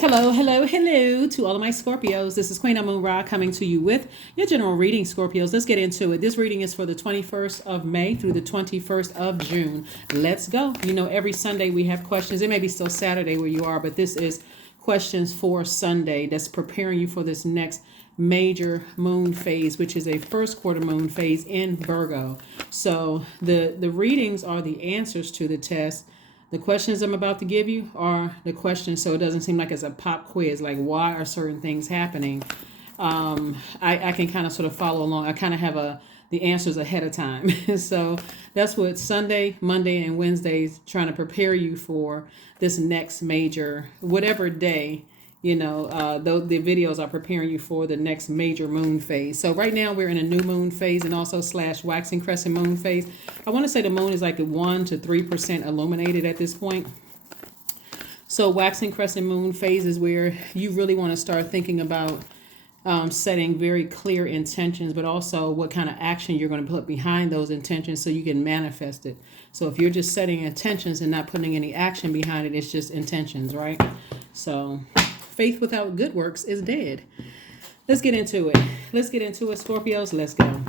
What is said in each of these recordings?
Hello, hello, hello to all of my Scorpios. This is Queen Amun Ra coming to you with your general reading, Scorpios. Let's get into it. This reading is for the 21st of May through the 21st of June. Let's go. You know, every Sunday we have questions. It may be still Saturday where you are, but this is questions for Sunday that's preparing you for this next major moon phase, which is a first quarter moon phase in Virgo. So the readings are the answers to the test. The questions I'm about to give you are the questions, so it doesn't seem like it's a pop quiz, like why are certain things happening. I can kind of sort of follow along. I kind of have the answers ahead of time. So that's what Sunday, Monday, and Wednesdays trying to prepare you for this next major, whatever day, the videos are preparing you for the next major moon phase. So right now we're in a new moon phase and also / waxing crescent moon phase. I want to say the moon is like 1 to 3% illuminated at this point. So waxing crescent moon phase is where you really want to start thinking about setting very clear intentions, but also what kind of action you're going to put behind those intentions so you can manifest it. So if you're just setting intentions and not putting any action behind it, it's just intentions, right? So faith without good works is dead. Let's get into it. Scorpios. Let's go.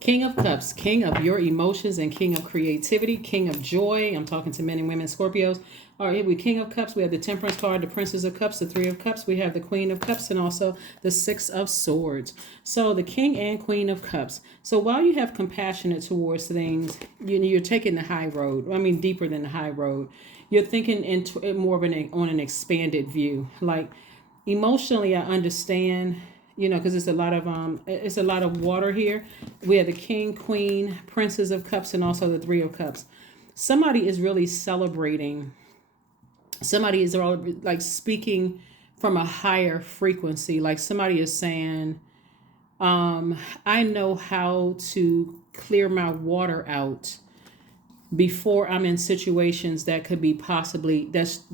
King of Cups, king of your emotions and king of creativity, king of joy. I'm talking to men and women, Scorpios. All right, we King of Cups. We have the Temperance card, the Princess of Cups, the Three of Cups. We have the Queen of Cups and also the Six of Swords. So the King and Queen of Cups. So while you have compassionate towards things, you're taking the high road. I mean, deeper than the high road. You're thinking into more of on an expanded view. Like emotionally, I understand. Because it's a lot of water here. We have the King, Queen, Princess of Cups, and also the Three of Cups. Somebody is really celebrating. Somebody is like speaking from a higher frequency. Like somebody is saying, I know how to clear my water out before I'm in situations that could be possibly that's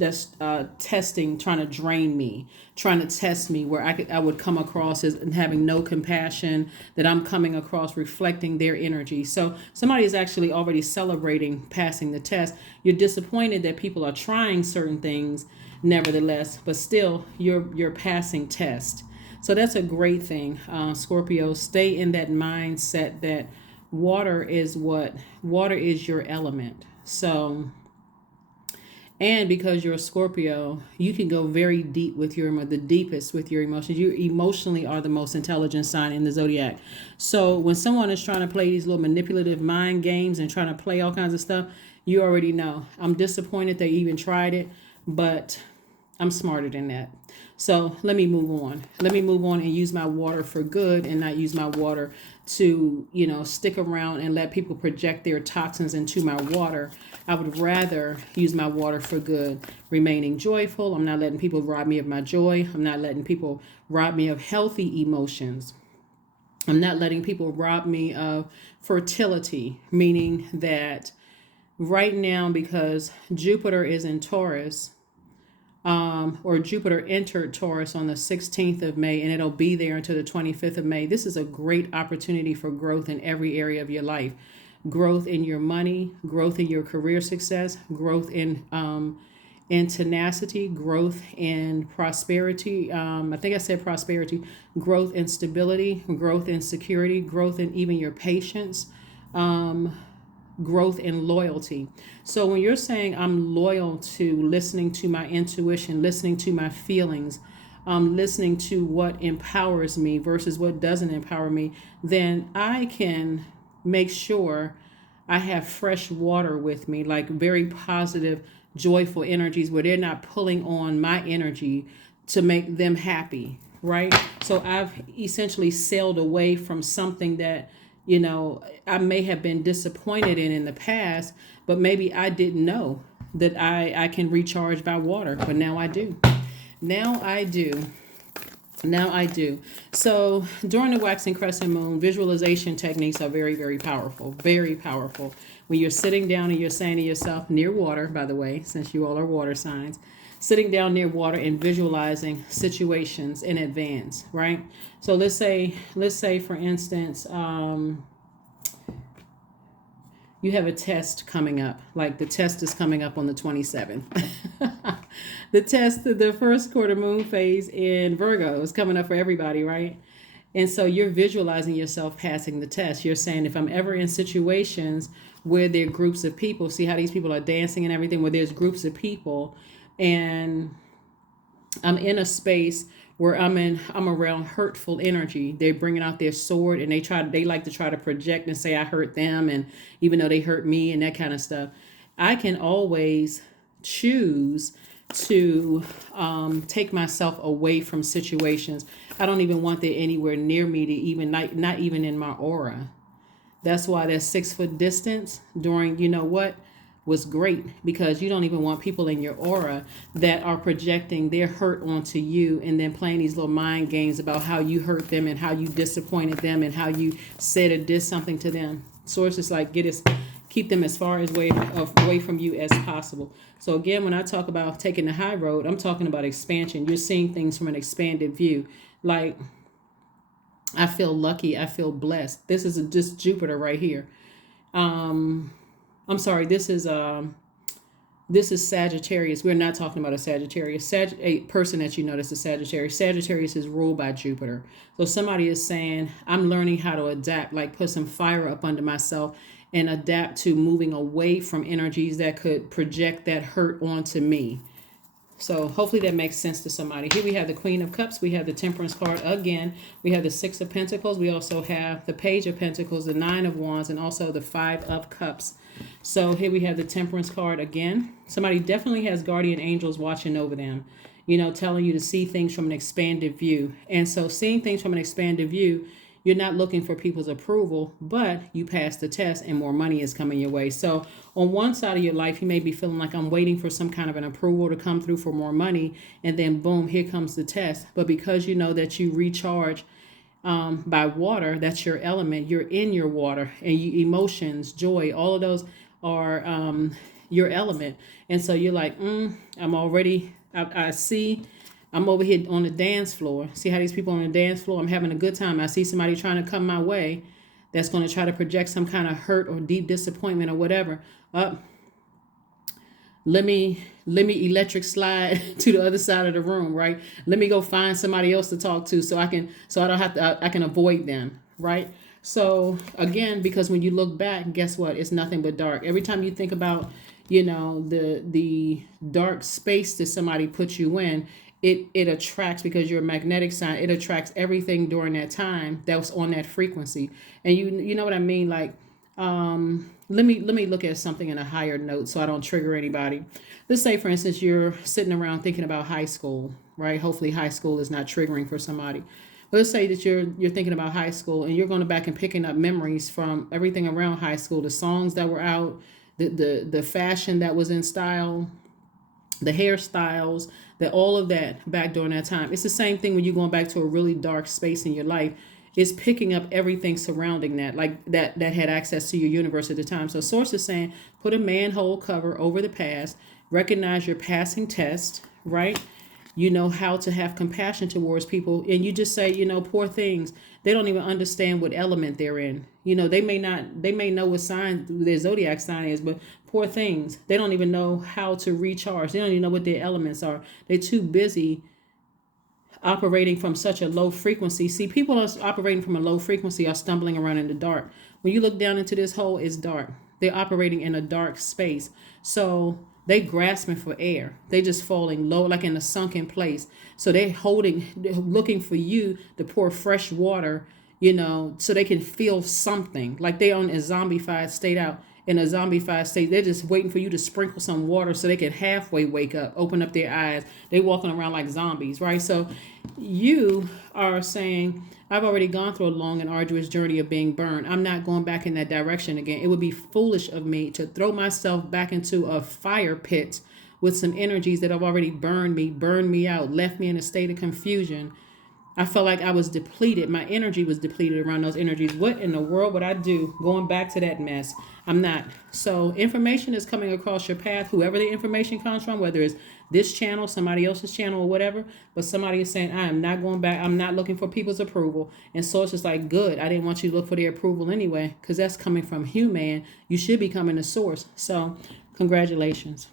testing, trying to drain me, trying to test me, where I would come across as having no compassion, that I'm coming across reflecting their energy. So somebody is actually already celebrating passing the test. You're disappointed that people are trying certain things, nevertheless, but still you're passing test. So that's a great thing, Scorpio. Stay in that mindset that water is your element. So, and because you're a Scorpio, you can go very deep with the deepest with your emotions. You emotionally are the most intelligent sign in the Zodiac. So when someone is trying to play these little manipulative mind games and trying to play all kinds of stuff, you already know. I'm disappointed they even tried it, but I'm smarter than that. So let me move on. And use my water for good and not use my water to, stick around and let people project their toxins into my water. I would rather use my water for good, remaining joyful. I'm not letting people rob me of my joy. I'm not letting people rob me of healthy emotions. I'm not letting people rob me of fertility, meaning that right now, because Jupiter is in Taurus, or Jupiter entered Taurus on the 16th of May, and it'll be there until the 25th of May. This is a great opportunity for growth in every area of your life. Growth in your money, growth in your career success, growth in tenacity, growth in prosperity. I think I said prosperity, growth in stability, growth in security, growth in even your patience. Growth and loyalty. So when you're saying I'm loyal to listening to my intuition, listening to my feelings, listening to what empowers me versus what doesn't empower me, then I can make sure I have fresh water with me, like very positive, joyful energies where they're not pulling on my energy to make them happy, right? So I've essentially sailed away from something that I may have been disappointed in the past, but maybe I didn't know that I can recharge by water, but now I do. Now I do. So during the waxing crescent moon, visualization techniques are very, very powerful, very powerful. When you're sitting down and you're saying to yourself, near water, by the way, since you all are water signs, sitting down near water and visualizing situations in advance, right? So let's say for instance, you have a test coming up, like the test is coming up on the 27th. The test, the first quarter moon phase in Virgo is coming up for everybody, right? And so you're visualizing yourself passing the test. You're saying, if I'm ever in situations where there are groups of people, see how these people are dancing and everything, where there's groups of people, and I'm in a space where I'm around hurtful energy. They're bringing out their sword, and they like to try to project and say I hurt them, and even though they hurt me and that kind of stuff. I can always choose to take myself away from situations. I don't even want that anywhere near me, to even not even in my aura. That's why that 6 foot distance during, you know what, was great, because you don't even want people in your aura that are projecting their hurt onto you and then playing these little mind games about how you hurt them and how you disappointed them and how you said or did something to them. Source is like, keep them as far away from you as possible. So again, when I talk about taking the high road, I'm talking about expansion. You're seeing things from an expanded view. Like, I feel lucky. I feel blessed. This is just Jupiter right here. I'm sorry. This is Sagittarius. We're not talking about a Sagittarius. A person that you notice is Sagittarius. Sagittarius is ruled by Jupiter. So somebody is saying, I'm learning how to adapt, like put some fire up under myself and adapt to moving away from energies that could project that hurt onto me. So hopefully that makes sense to somebody. Here we have the Queen of Cups. We have the Temperance card again. We have the 6 of Pentacles. We also have the Page of Pentacles, the 9 of Wands, and also the 5 of Cups. So here we have the Temperance card again. Somebody definitely has guardian angels watching over them, telling you to see things from an expanded view. And so seeing things from an expanded view, you're not looking for people's approval, but you pass the test and more money is coming your way. So on one side of your life, you may be feeling like, I'm waiting for some kind of an approval to come through for more money. And then boom, here comes the test. But because you know that you recharge by water, that's your element. You're in your water, and emotions, joy, all of those are your element. And so you're like, I see. I'm over here on the dance floor. See how these people on the dance floor? I'm having a good time. I see somebody trying to come my way that's going to try to project some kind of hurt or deep disappointment or whatever. Let me electric slide to the other side of the room, right? Let me go find somebody else to talk to so I don't have to, I can avoid them, right? So again, because when you look back, guess what? It's nothing but dark. Every time you think about, the dark space that somebody put you in, it attracts, because you're a magnetic sign. It attracts everything during that time that was on that frequency. And you know what I mean? Like, let me look at something in a higher note so I don't trigger anybody. Let's say, for instance, you're sitting around thinking about high school, right? Hopefully high school is not triggering for somebody. But let's say that you're thinking about high school and you're going back and picking up memories from everything around high school, the songs that were out, the fashion that was in style, the hairstyles, all of that back during that time. It's the same thing when you're going back to a really dark space in your life. It's picking up everything surrounding that, like that had access to your universe at the time. So Source is saying, put a manhole cover over the past, recognize your passing test, right? You know how to have compassion towards people, and you just say, poor things. They don't even understand what element they're in. They may know what sign their zodiac sign is, but poor things. They don't even know how to recharge. They don't even know what their elements are. They're too busy operating from such a low frequency. See, people are operating from a low frequency are stumbling around in the dark. When you look down into this hole, it's dark. They're operating in a dark space. So they grasping for air. They just falling low, like in a sunken place. So they're looking for you to pour fresh water, so they can feel something. Like they on a zombified state out. In a zombified state, they're just waiting for you to sprinkle some water so they can halfway wake up, open up their eyes. They walking around like zombies, right? So you are saying, I've already gone through a long and arduous journey of being burned. I'm not going back in that direction again. It would be foolish of me to throw myself back into a fire pit with some energies that have already burned me out, left me in a state of confusion. I felt like I was depleted. My energy was depleted around those energies. What in the world would I do going back to that mess? I'm not. So information is coming across your path, whoever the information comes from, whether it's this channel, somebody else's channel, or whatever. But somebody is saying, I am not going back. I'm not looking for people's approval. And so it's just like, good. I didn't want you to look for their approval anyway, because that's coming from human. You should be coming to source. So congratulations.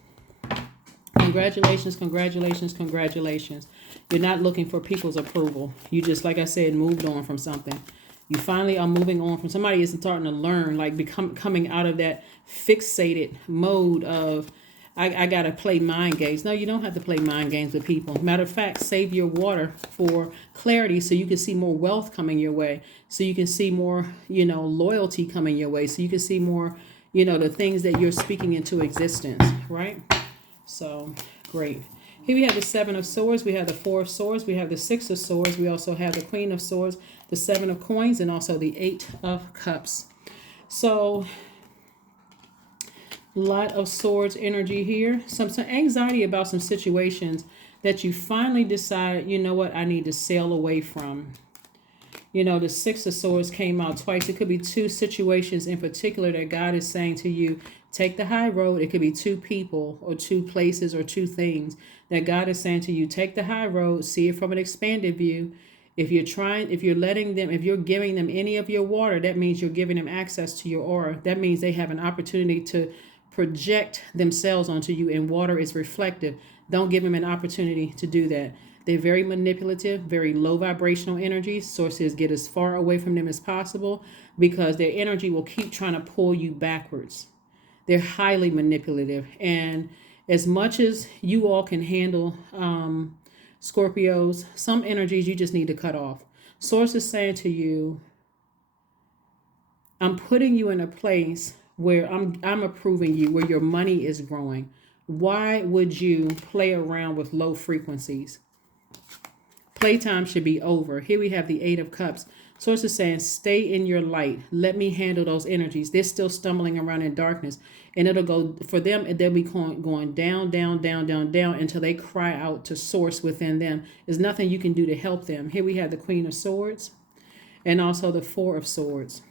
Congratulations, congratulations, congratulations. You're not looking for people's approval. You just, like I said, moved on from something. You finally are moving on from somebody is starting to learn, like coming out of that fixated mode of I gotta play mind games. No, you don't have to play mind games with people. Matter of fact, save your water for clarity so you can see more wealth coming your way. So you can see more, loyalty coming your way. So you can see more, the things that you're speaking into existence, right? So great. Here we have the Seven of Swords, we have the Four of Swords, we have the Six of Swords, we also have the Queen of Swords, the Seven of Coins, and also the Eight of Cups. So a lot of swords energy here. Some anxiety about some situations that you finally decide, you know what, I need to sail away from. The Six of Swords came out twice. It could be two situations in particular that God is saying to you, take the high road. It could be two people or two places or two things that God is saying to you, take the high road, see it from an expanded view. If you're giving them any of your water, that means you're giving them access to your aura. That means they have an opportunity to project themselves onto you, and water is reflective. Don't give them an opportunity to do that. They're very manipulative, very low vibrational energy. Sources get as far away from them as possible because their energy will keep trying to pull you backwards. They're highly manipulative. And as much as you all can handle Scorpios, some energies you just need to cut off. Source is saying to you, I'm putting you in a place where I'm approving you, where your money is growing. Why would you play around with low frequencies? Playtime should be over. Here we have the Eight of Cups. Source is saying, stay in your light. Let me handle those energies. They're still stumbling around in darkness. And it'll go, for them, they'll be going down, down, down, down, down until they cry out to source within them. There's nothing you can do to help them. Here we have the Queen of Swords and also the Four of Swords.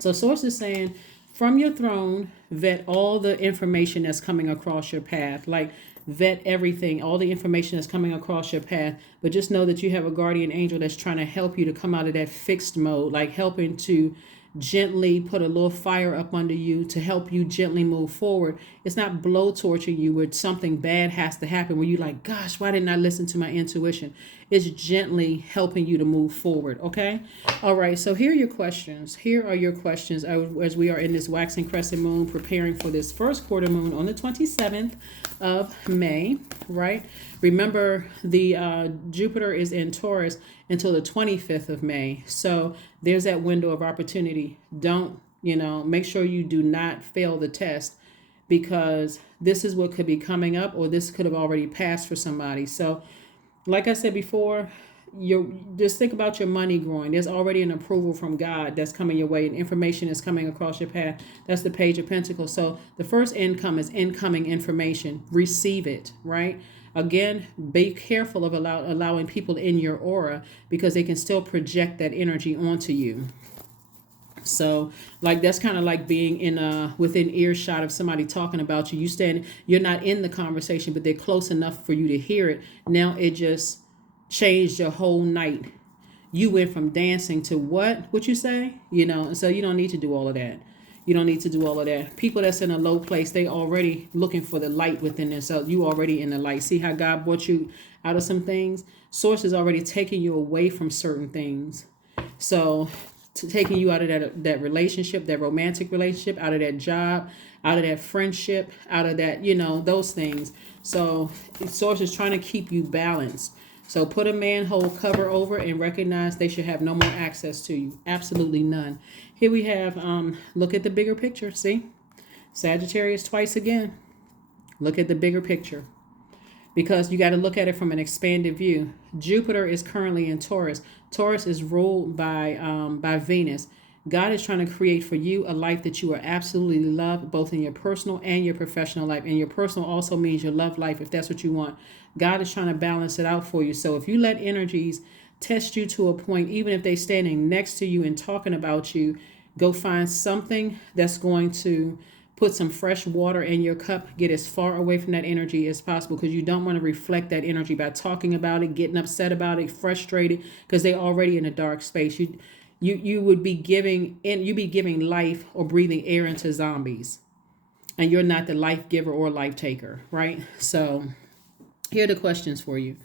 So source is saying, from your throne, vet all the information that's coming across your path. Like, vet everything, all the information that's coming across your path. But just know that you have a guardian angel that's trying to help you to come out of that fixed mode, like helping to gently put a little fire up under you to help you gently move forward. It's not blow torching you where something bad has to happen where you're like, gosh, why didn't I listen to my intuition? It's gently helping you to move forward. Okay. All right. So here are your questions. Here are your questions as we are in this waxing crescent moon, preparing for this first quarter moon on the 27th of May, right? Remember, the Jupiter is in Taurus until the 25th of May. So there's that window of opportunity. Don't, make sure you do not fail the test, because this is what could be coming up, or this could have already passed for somebody. So like I said before, you just think about your money growing. There's already an approval from God that's coming your way, and information is coming across your path. That's the Page of Pentacles. So the first income is incoming information. Receive it, right? Again, be careful of allowing people in your aura, because they can still project that energy onto you. So like, that's kind of like being within earshot of somebody talking about you. You're not in the conversation, but they're close enough for you to hear it. Now it just changed your whole night. You went from dancing to what you say, so you don't need to do all of that. You don't need to do all of that. People that's in a low place, they already looking for the light within themselves. You already in the light. See how God brought you out of some things? Source is already taking you away from certain things. So taking you out of that relationship, that romantic relationship, out of that job, out of that friendship, out of that, those things. So source is trying to keep you balanced. So put a manhole cover over and recognize they should have no more access to you. Absolutely none. Here we have, look at the bigger picture. See? Sagittarius twice again. Look at the bigger picture, because you got to look at it from an expanded view. Jupiter is currently in Taurus. Taurus is ruled by Venus. God is trying to create for you a life that you are absolutely love, both in your personal and your professional life. And your personal also means your love life, if that's what you want. God is trying to balance it out for you. So if you let energies test you to a point, even if they're standing next to you and talking about you, go find something that's going to put some fresh water in your cup. Get as far away from that energy as possible, because you don't want to reflect that energy by talking about it, getting upset about it, frustrated, because they're already in a dark space. You would be giving life or breathing air into zombies. and you're not the life giver or life taker, right? So here are the questions for you.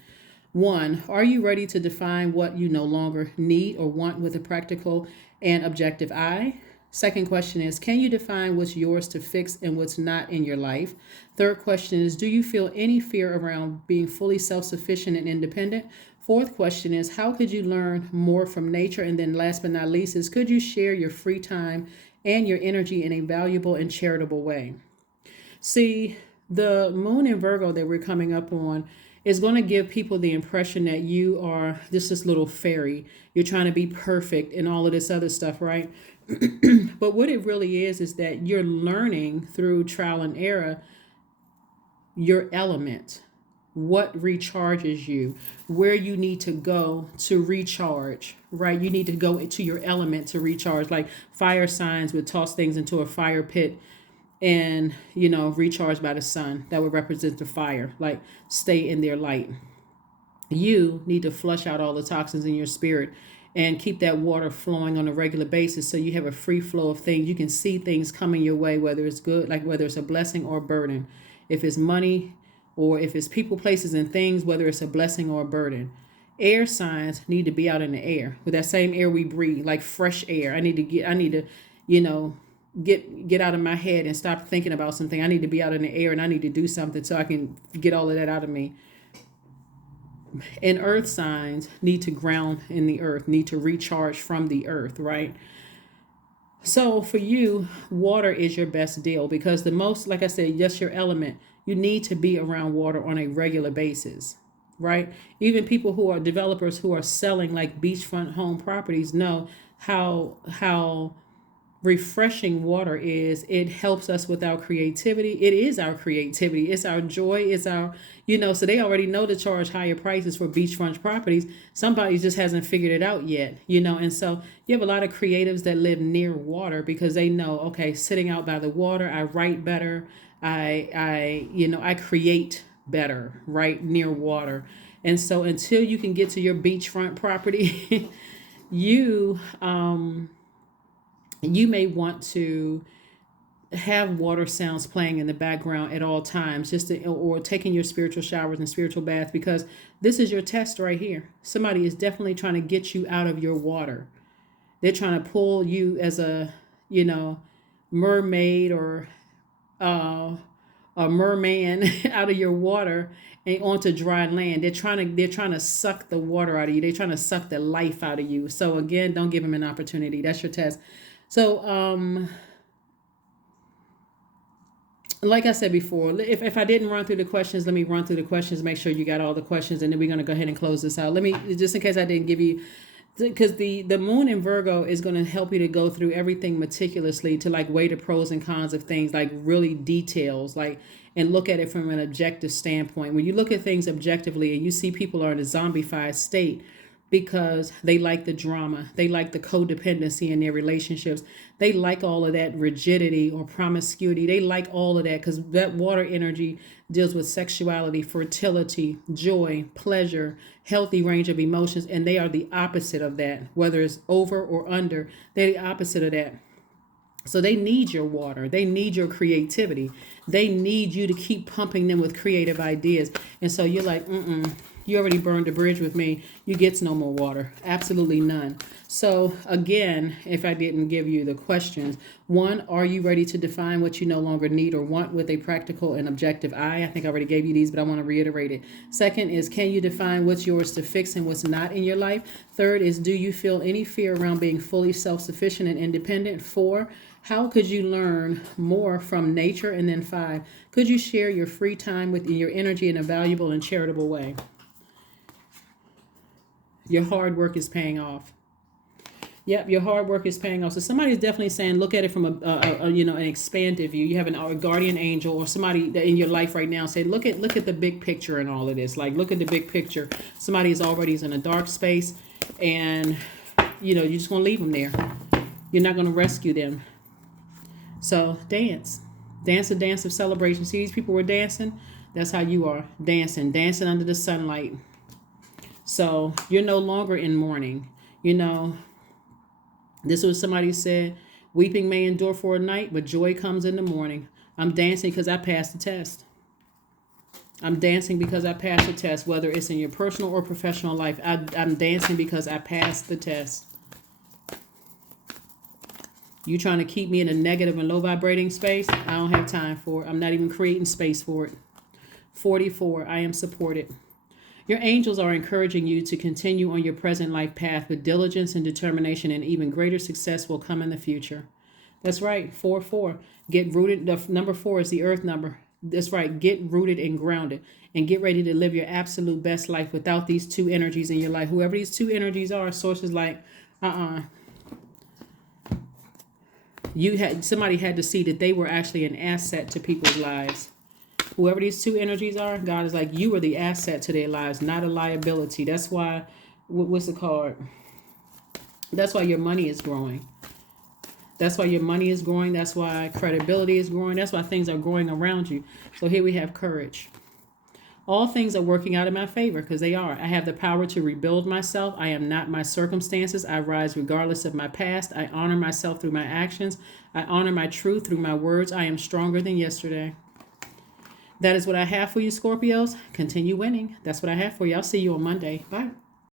One, are you ready to define what you no longer need or want with a practical and objective eye? Second question is, can you define what's yours to fix and what's not in your life? Third question is, do you feel any fear around being fully self-sufficient and independent? Fourth question is, how could you learn more from nature? And then last but not least is, could you share your free time and your energy in a valuable and charitable way? See, the moon in Virgo that we're coming up on is going to give people the impression that you are just this little fairy. You're trying to be perfect and all of this other stuff, right? But what it really is that you're learning through trial and error your element, what recharges you, where you need to go to recharge, right? You need to go into your element to recharge. Like fire signs would toss things into a fire pit and, recharge by the sun. That would represent the fire, like stay in their light. You need to flush out all the toxins in your spirit and keep that water flowing on a regular basis so you have a free flow of things. You can see things coming your way, whether it's good, like whether it's a blessing or a burden. If it's money or if it's people, places, and things, whether it's a blessing or a burden. Air signs need to be out in the air with that same air we breathe, like fresh air. I need to, get out of my head and stop thinking about something. I need to be out in the air and I need to do something so I can get all of that out of me. And earth signs need to ground in the earth, need to recharge from the earth, right? So for you, water is your best deal because the most, like I said, just your element. You need to be around water on a regular basis, right? Even people who are developers who are selling like beachfront home properties know how refreshing water is. It helps us with our creativity. It is our creativity. It's our joy. It's our, so they already know to charge higher prices for beachfront properties. Somebody just hasn't figured it out yet, and so you have a lot of creatives that live near water because they know, okay, sitting out by the water, I write better. I create better right near water. And so until you can get to your beachfront property, you may want to have water sounds playing in the background at all times, or taking your spiritual showers and spiritual baths, because this is your test right here. Somebody is definitely trying to get you out of your water. They're trying to pull you as a, mermaid or a merman out of your water and onto dry land. They're trying to suck the water out of you. They're trying to suck the life out of you. So again, don't give them an opportunity. That's your test. So, like I said before, if I didn't run through the questions, let me run through the questions, make sure you got all the questions, and then we're going to go ahead and close this out. Let me, just in case I didn't give you, because the moon in Virgo is going to help you to go through everything meticulously to like weigh the pros and cons of things, like really details, like, and look at it from an objective standpoint. When you look at things objectively and you see people are in a zombified state, because they like the drama, they like the codependency in their relationships, they like all of that rigidity or promiscuity, they like all of that because that water energy deals with sexuality, fertility, joy, pleasure, healthy range of emotions, and they are the opposite of that. Whether it's over or under, they're the opposite of that. So they need your water. They need your creativity. They need you to keep pumping them with creative ideas. And so you're like, you already burned a bridge with me. You get no more water. Absolutely none. So again, if I didn't give you the questions, one, are you ready to define what you no longer need or want with a practical and objective eye? I think I already gave you these, but I want to reiterate it. Second is, can you define what's yours to fix and what's not in your life? Third is, do you feel any fear around being fully self-sufficient and independent? 4, how could you learn more from nature? And then 5, could you share your free time with your energy in a valuable and charitable way? Your hard work is paying off. Yep, your hard work is paying off. So somebody's definitely saying, look at it from an expanded view. You have a guardian angel or somebody that in your life right now. Say, look at the big picture and all of this. Like, look at the big picture. Somebody is already in a dark space, and you're just gonna leave them there. You're not gonna rescue them. So dance a dance of celebration. See, these people were dancing. That's how you are dancing under the sunlight. So you're no longer in mourning. This was somebody said, weeping may endure for a night, but joy comes in the morning. I'm dancing because I passed the test. I'm dancing because I passed the test, whether it's in your personal or professional life. I'm dancing because I passed the test. You trying to keep me in a negative and low vibrating space? I don't have time for it. I'm not even creating space for it. 44, I am supported. Your angels are encouraging you to continue on your present life path with diligence and determination, and even greater success will come in the future. That's right, 4-4. Get rooted. The number 4 is the earth number. That's right. Get rooted and grounded and get ready to live your absolute best life without these two energies in your life. Whoever these two energies are, sources like, somebody had to see that they were actually an asset to people's lives. Whoever these two energies are, God is like, you are the asset to their lives, not a liability. That's why, what's the card? That's why your money is growing. That's why your money is growing. That's why credibility is growing. That's why things are growing around you. So here we have courage. All things are working out in my favor, because they are. I have the power to rebuild myself. I am not my circumstances. I rise regardless of my past. I honor myself through my actions. I honor my truth through my words. I am stronger than yesterday. That is what I have for you, Scorpios. Continue winning. That's what I have for you. I'll see you on Monday. Bye.